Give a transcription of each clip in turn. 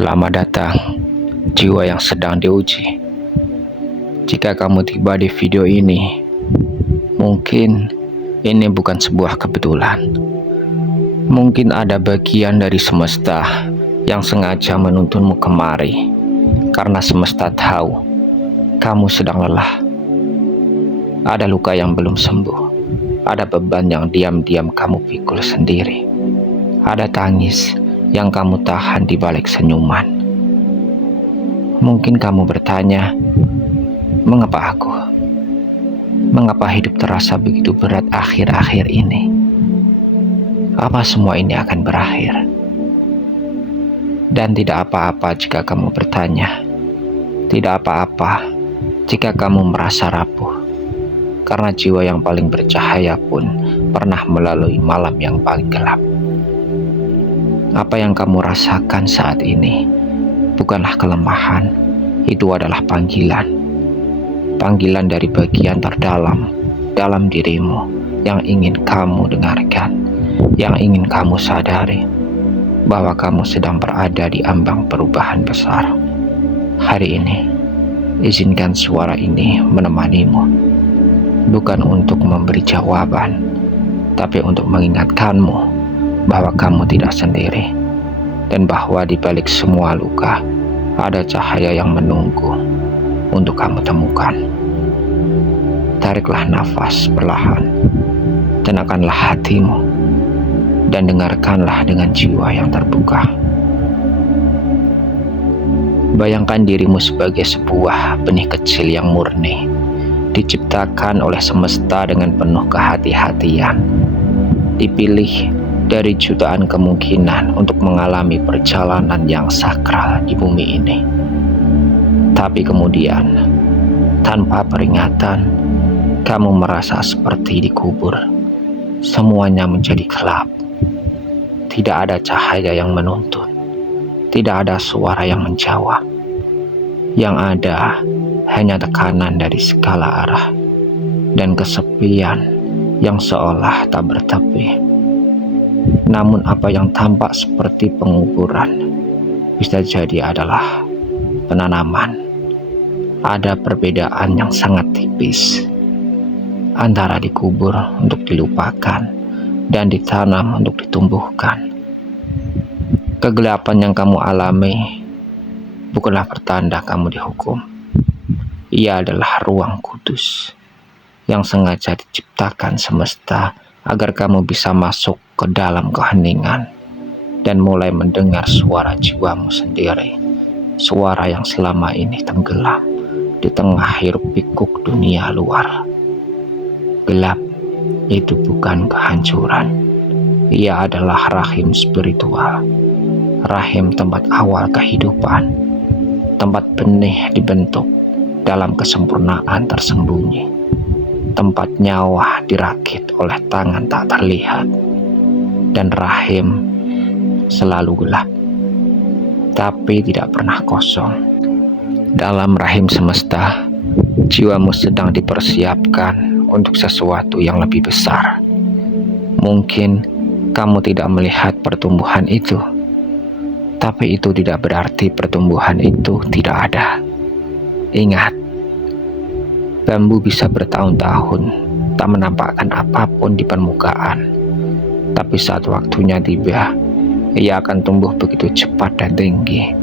Selamat datang, jiwa yang sedang diuji. Jika kamu tiba di video ini, mungkin ini bukan sebuah kebetulan. Mungkin ada bagian dari semesta yang sengaja menuntunmu kemari, karena semesta tahu kamu sedang lelah. Ada luka yang belum sembuh, ada beban yang diam-diam kamu pikul sendiri, ada tangis yang kamu tahan di balik senyuman. Mungkin kamu bertanya, mengapa aku? Mengapa hidup terasa begitu berat akhir-akhir ini? Apa semua ini akan berakhir? Dan tidak apa-apa jika kamu bertanya. Tidak apa-apa jika kamu merasa rapuh. Karena jiwa yang paling bercahaya pun pernah melalui malam yang paling gelap. Apa yang kamu rasakan saat ini bukanlah kelemahan, itu adalah panggilan. Panggilan dari bagian terdalam dalam dirimu yang ingin kamu dengarkan, yang ingin kamu sadari bahwa kamu sedang berada di ambang perubahan besar. Hari ini, izinkan suara ini menemanimu, bukan untuk memberi jawaban, tapi untuk mengingatkanmu bahwa kamu tidak sendiri, dan bahwa di balik semua luka ada cahaya yang menunggu untuk kamu temukan. Tariklah nafas perlahan, tenangkanlah hatimu, dan dengarkanlah dengan jiwa yang terbuka. Bayangkan dirimu sebagai sebuah benih kecil yang murni, diciptakan oleh semesta dengan penuh kehati-hatian, dipilih dari jutaan kemungkinan untuk mengalami perjalanan yang sakral di bumi ini. Tapi kemudian, tanpa peringatan, kamu merasa seperti dikubur. Semuanya menjadi gelap. Tidak ada cahaya yang menuntun. Tidak ada suara yang menjawab. Yang ada hanya tekanan dari segala arah dan kesepian yang seolah tak bertepi. Namun apa yang tampak seperti penguburan bisa jadi adalah penanaman. Ada perbedaan yang sangat tipis antara dikubur untuk dilupakan dan ditanam untuk ditumbuhkan. Kegelapan yang kamu alami bukanlah pertanda kamu dihukum. Ia adalah ruang kudus yang sengaja diciptakan semesta agar kamu bisa masuk ke dalam keheningan dan mulai mendengar suara jiwamu sendiri, suara yang selama ini tenggelam di tengah hiruk pikuk dunia luar. Gelap itu bukan kehancuran, ia adalah rahim spiritual, rahim tempat awal kehidupan, tempat benih dibentuk dalam kesempurnaan tersembunyi, tempat nyawa dirakit oleh tangan tak terlihat, dan rahim selalu gelap, tapi tidak pernah kosong. Dalam rahim semesta, jiwamu sedang dipersiapkan untuk sesuatu yang lebih besar. Mungkin kamu tidak melihat pertumbuhan itu, tapi itu tidak berarti pertumbuhan itu tidak ada. Ingat, bambu bisa bertahun-tahun tak menampakkan apapun di permukaan, tapi saat waktunya tiba, ia akan tumbuh begitu cepat dan tinggi,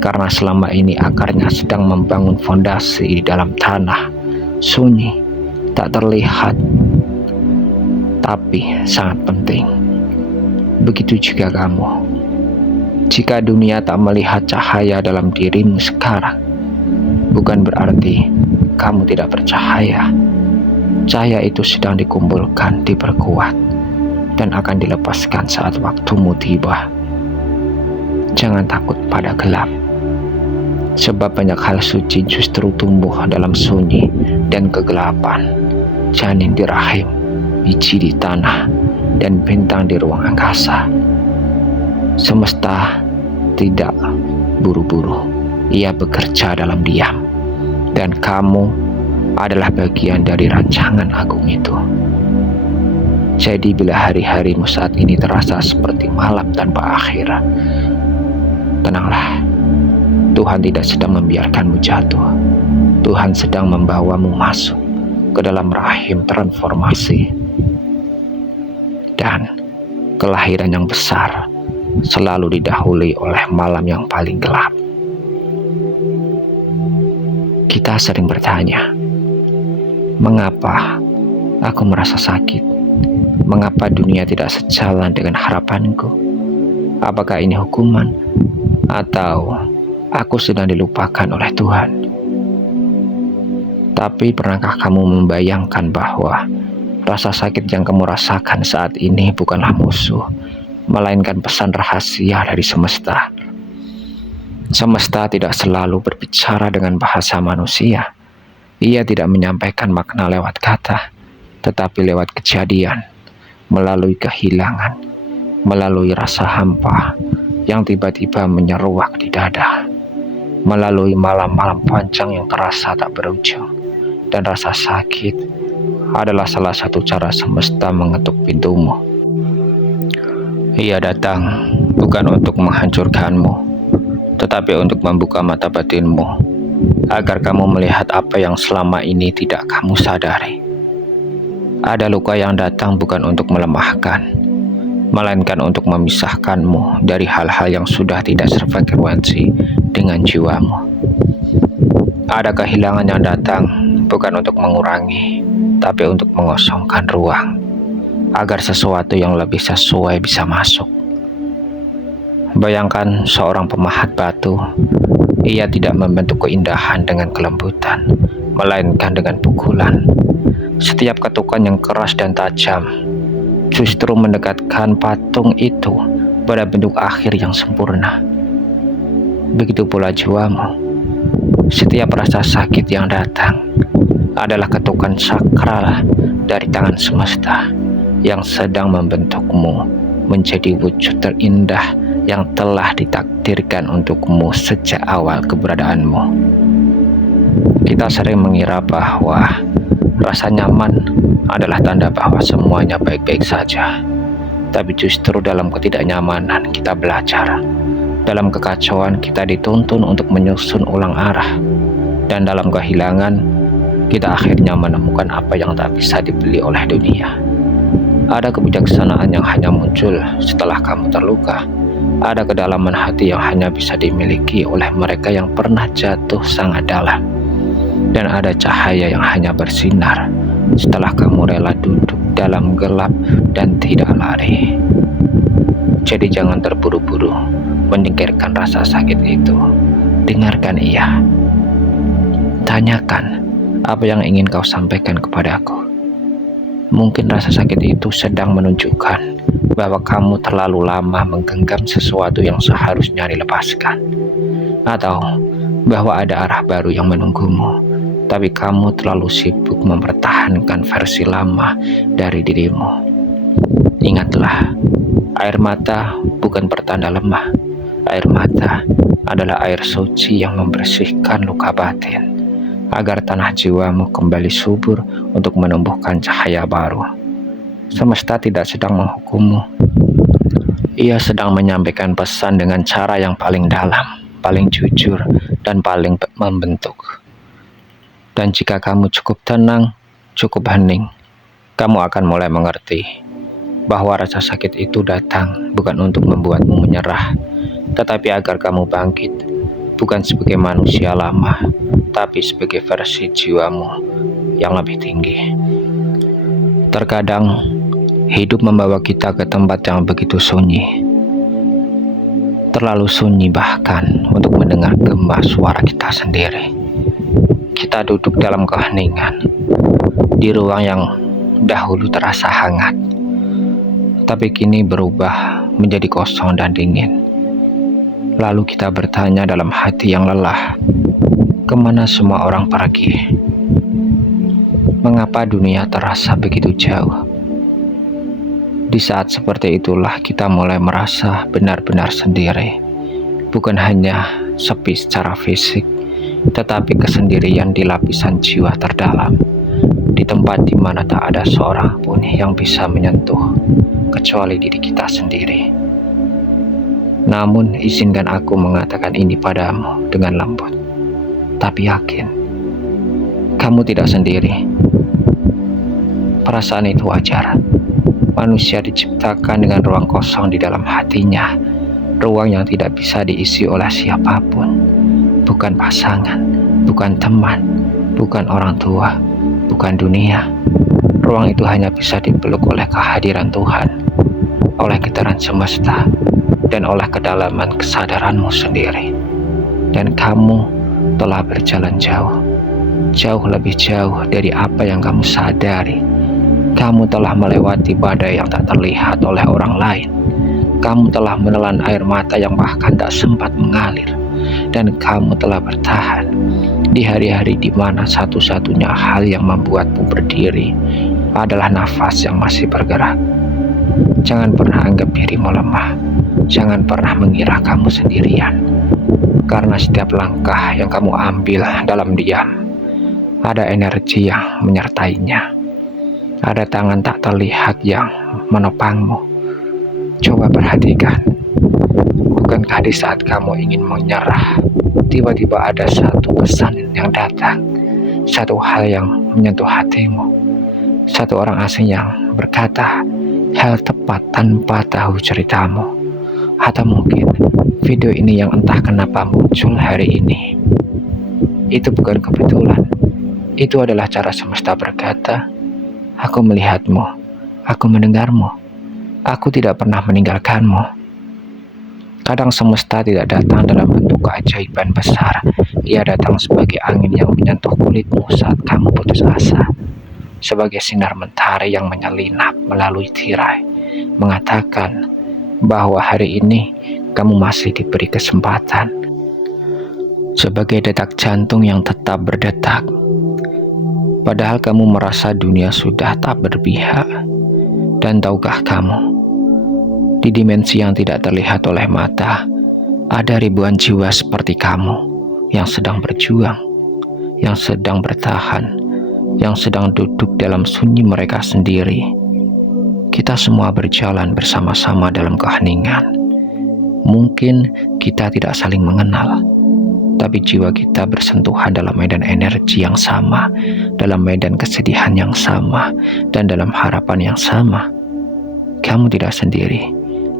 karena selama ini akarnya sedang membangun fondasi di dalam tanah, sunyi, tak terlihat, tapi sangat penting. Begitu juga kamu. Jika dunia tak melihat cahaya dalam dirimu sekarang, bukan berarti kamu tidak bercahaya. Cahaya itu sedang dikumpulkan, diperkuat, dan akan dilepaskan saat waktumu tiba. Jangan takut pada gelap, sebab banyak hal suci justru tumbuh dalam sunyi dan kegelapan. Janin di rahim, biji di tanah, dan bintang di ruang angkasa. Semesta tidak buru-buru, ia bekerja dalam diam, dan kamu adalah bagian dari rancangan agung itu. Jadi bila hari-harimu saat ini terasa seperti malam tanpa akhir, Tenanglah, Tuhan tidak sedang membiarkanmu jatuh. Tuhan sedang membawamu masuk ke dalam rahim transformasi. Dan kelahiran yang besar selalu didahului oleh malam yang paling gelap. Kita sering bertanya, mengapa aku merasa sakit? Mengapa dunia tidak sejalan dengan harapanku? Apakah ini hukuman? Atau aku sedang dilupakan oleh Tuhan? Tapi pernahkah kamu membayangkan bahwa rasa sakit yang kamu rasakan saat ini bukanlah musuh, melainkan pesan rahasia dari semesta? Semesta tidak selalu berbicara dengan bahasa manusia. Ia tidak menyampaikan makna lewat kata, tetapi lewat kejadian, melalui kehilangan, melalui rasa hampa yang tiba-tiba menyeruak di dada, melalui malam-malam panjang yang terasa tak berujung. Dan rasa sakit adalah salah satu cara semesta mengetuk pintumu. Ia datang bukan untuk menghancurkanmu, tetapi untuk membuka mata batinmu, agar kamu melihat apa yang selama ini tidak kamu sadari. Ada luka yang datang bukan untuk melemahkan, melainkan untuk memisahkanmu dari hal-hal yang sudah tidak sefrekuensi dengan jiwamu. Ada kehilangan yang datang bukan untuk mengurangi, tapi untuk mengosongkan ruang, agar sesuatu yang lebih sesuai bisa masuk. Bayangkan seorang pemahat batu. Ia tidak membentuk keindahan dengan kelembutan, melainkan dengan pukulan. Setiap ketukan yang keras dan tajam justru mendekatkan patung itu pada bentuk akhir yang sempurna. Begitu pula jiwamu. Setiap rasa sakit yang datang adalah ketukan sakral dari tangan semesta yang sedang membentukmu menjadi wujud terindah yang telah ditakdirkan untukmu sejak awal keberadaanmu. Kita sering mengira bahwa rasa nyaman adalah tanda bahwa semuanya baik-baik saja. Tapi justru dalam ketidaknyamanan kita belajar. Dalam kekacauan kita dituntun untuk menyusun ulang arah. Dan dalam kehilangan kita akhirnya menemukan apa yang tak bisa dibeli oleh dunia. Ada kebijaksanaan yang hanya muncul setelah kamu terluka. Ada kedalaman hati yang hanya bisa dimiliki oleh mereka yang pernah jatuh sangat dalam. Dan ada cahaya yang hanya bersinar setelah kamu rela duduk dalam gelap dan tidak lari. Jadi jangan terburu-buru menyingkirkan rasa sakit itu. Dengarkan ia. Tanyakan apa yang ingin kau sampaikan kepadaku. Mungkin rasa sakit itu sedang menunjukkan bahwa kamu terlalu lama menggenggam sesuatu yang seharusnya dilepaskan. Atau bahwa ada arah baru yang menunggumu, tapi kamu terlalu sibuk mempertahankan versi lama dari dirimu. Ingatlah, air mata bukan pertanda lemah. Air mata adalah air suci yang membersihkan luka batin, agar tanah jiwamu kembali subur untuk menumbuhkan cahaya baru. Semesta tidak sedang menghukummu. Ia sedang menyampaikan pesan dengan cara yang paling dalam, paling jujur, dan paling membentuk. Dan jika kamu cukup tenang, cukup hening, kamu akan mulai mengerti bahwa rasa sakit itu datang bukan untuk membuatmu menyerah, tetapi agar kamu bangkit, bukan sebagai manusia lama, tapi sebagai versi jiwamu yang lebih tinggi. Terkadang, hidup membawa kita ke tempat yang begitu sunyi. Terlalu sunyi bahkan untuk mendengar gema suara kita sendiri. Kita duduk dalam keheningan, di ruang yang dahulu terasa hangat, tapi kini berubah menjadi kosong dan dingin. Lalu kita bertanya dalam hati yang lelah, kemana semua orang pergi? Mengapa dunia terasa begitu jauh? Di saat seperti itulah kita mulai merasa benar-benar sendiri. Bukan hanya sepi secara fisik, tetapi kesendirian di lapisan jiwa terdalam. Di tempat di mana tak ada seorang pun yang bisa menyentuh, kecuali diri kita sendiri. Namun izinkan aku mengatakan ini padamu dengan lembut, tapi yakin kamu tidak sendiri. Perasaan itu wajar. Manusia diciptakan dengan ruang kosong di dalam hatinya, ruang yang tidak bisa diisi oleh siapapun, bukan pasangan, bukan teman, bukan orang tua, bukan dunia. Ruang itu hanya bisa dipeluk oleh kehadiran Tuhan, oleh getaran semesta, dan oleh kedalaman kesadaranmu sendiri. Dan kamu telah berjalan jauh, jauh lebih jauh dari apa yang kamu sadari. Kamu telah melewati badai yang tak terlihat oleh orang lain. Kamu telah menelan air mata yang bahkan tak sempat mengalir. Dan kamu telah bertahan di hari-hari di mana satu-satunya hal yang membuatmu berdiri adalah nafas yang masih bergerak. Jangan pernah anggap dirimu lemah. Jangan pernah mengira kamu sendirian. Karena setiap langkah yang kamu ambil dalam diam, ada energi yang menyertainya. Ada tangan tak terlihat yang menopangmu. Coba perhatikan. Bukankah di saat kamu ingin menyerah, tiba-tiba ada satu pesan yang datang, satu hal yang menyentuh hatimu, satu orang asing yang berkata hal tepat tanpa tahu ceritamu. Atau mungkin video ini yang entah kenapa muncul hari ini. Itu bukan kebetulan. Itu adalah cara semesta berkata, aku melihatmu, aku mendengarmu, aku tidak pernah meninggalkanmu. Kadang semesta tidak datang dalam bentuk keajaiban besar. Ia datang sebagai angin yang menyentuh kulitmu saat kamu putus asa. Sebagai sinar mentari yang menyelinap melalui tirai, mengatakan bahwa hari ini kamu masih diberi kesempatan. Sebagai detak jantung yang tetap berdetak. Padahal kamu merasa dunia sudah tak berpihak. Dan tahukah kamu, di dimensi yang tidak terlihat oleh mata, ada ribuan jiwa seperti kamu yang sedang berjuang, yang sedang bertahan, yang sedang duduk dalam sunyi mereka sendiri. Kita semua berjalan bersama-sama dalam keheningan. Mungkin kita tidak saling mengenal, tapi jiwa kita bersentuhan dalam medan energi yang sama, dalam medan kesedihan yang sama, dan dalam harapan yang sama. Kamu tidak sendiri,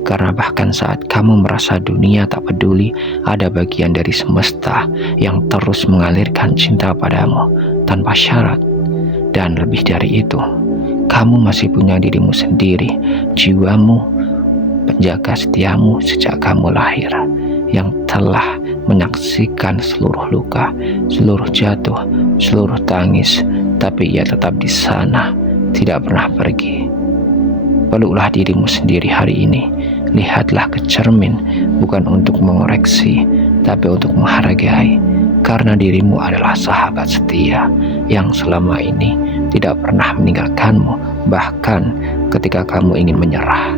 karena bahkan saat kamu merasa dunia tak peduli, ada bagian dari semesta yang terus mengalirkan cinta padamu tanpa syarat. Dan lebih dari itu, kamu masih punya dirimu sendiri, jiwamu, penjaga setiamu sejak kamu lahir, yang telah menyaksikan seluruh luka, seluruh jatuh, seluruh tangis, tapi ia tetap di sana, tidak pernah pergi. Peluklah dirimu sendiri hari ini. Lihatlah ke cermin, bukan untuk mengoreksi, tapi untuk menghargai. Karena dirimu adalah sahabat setia yang selama ini tidak pernah meninggalkanmu, bahkan ketika kamu ingin menyerah.